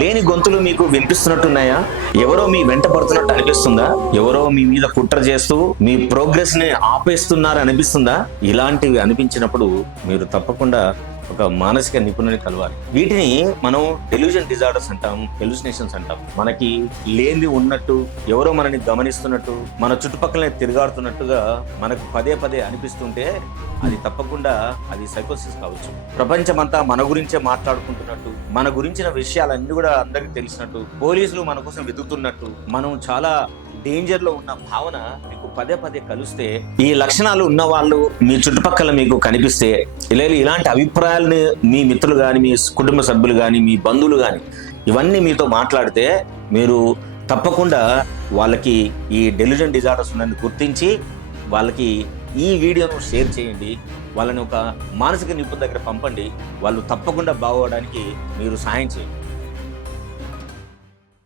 లేని గొంతులు మీకు వినిపిస్తున్నట్టున్నాయా? ఎవరో మీ వెంట పడుతున్నట్టు అనిపిస్తుందా? ఎవరో మీ మీద కుట్ర చేస్తూ మీ ప్రోగ్రెస్ ని ఆపేస్తున్నారు అనిపిస్తుందా? ఇలాంటివి అనిపించినప్పుడు మీరు తప్పకుండా ఒక మానసిక నిపుణుని కలవాలి. వీటిని మనం డెల్యూజన్ డిజార్డర్స్ అంటాం, హెలుసినేషన్స్ అంటాం. మనకి లేనిది ఉన్నట్టు, ఎవరో మనని గమనిస్తున్నట్టు, మన చుట్టుపక్కలనే తిరుగాడుతున్నట్టుగా మనకు పదే పదే అనిపిస్తుంటే అది తప్పకుండా అది సైకోసిస్ కావచ్చు. ప్రపంచమంతా మన గురించే మాట్లాడుకుంటున్నట్టు, మన గురించిన విషయాలన్నీ కూడా అందరికి తెలిసినట్టు, పోలీసులు మన కోసం వెతుకుతున్నట్టు, మనం చాలా డేంజర్ లో ఉన్న భావన మీకు పదే పదే కలిస్తే, ఈ లక్షణాలు ఉన్న వాళ్ళు మీ చుట్టుపక్కల మీకు కనిపిస్తే, ఇలాంటి అభిప్రాయాలని మీ మిత్రులు కానీ, మీ కుటుంబ సభ్యులు కానీ, మీ బంధువులు కానీ ఇవన్నీ మీతో మాట్లాడితే మీరు తప్పకుండా వాళ్ళకి ఈ డెల్యూజన్ డిజార్డర్స్ ఉన్నది గుర్తించి వాళ్ళకి ఈ వీడియోను షేర్ చేయండి. వాళ్ళని ఒక మానసిక నిపుణుల దగ్గర పంపండి. వాళ్ళు తప్పకుండా బాగోవడానికి మీరు సహాయం చేయండి.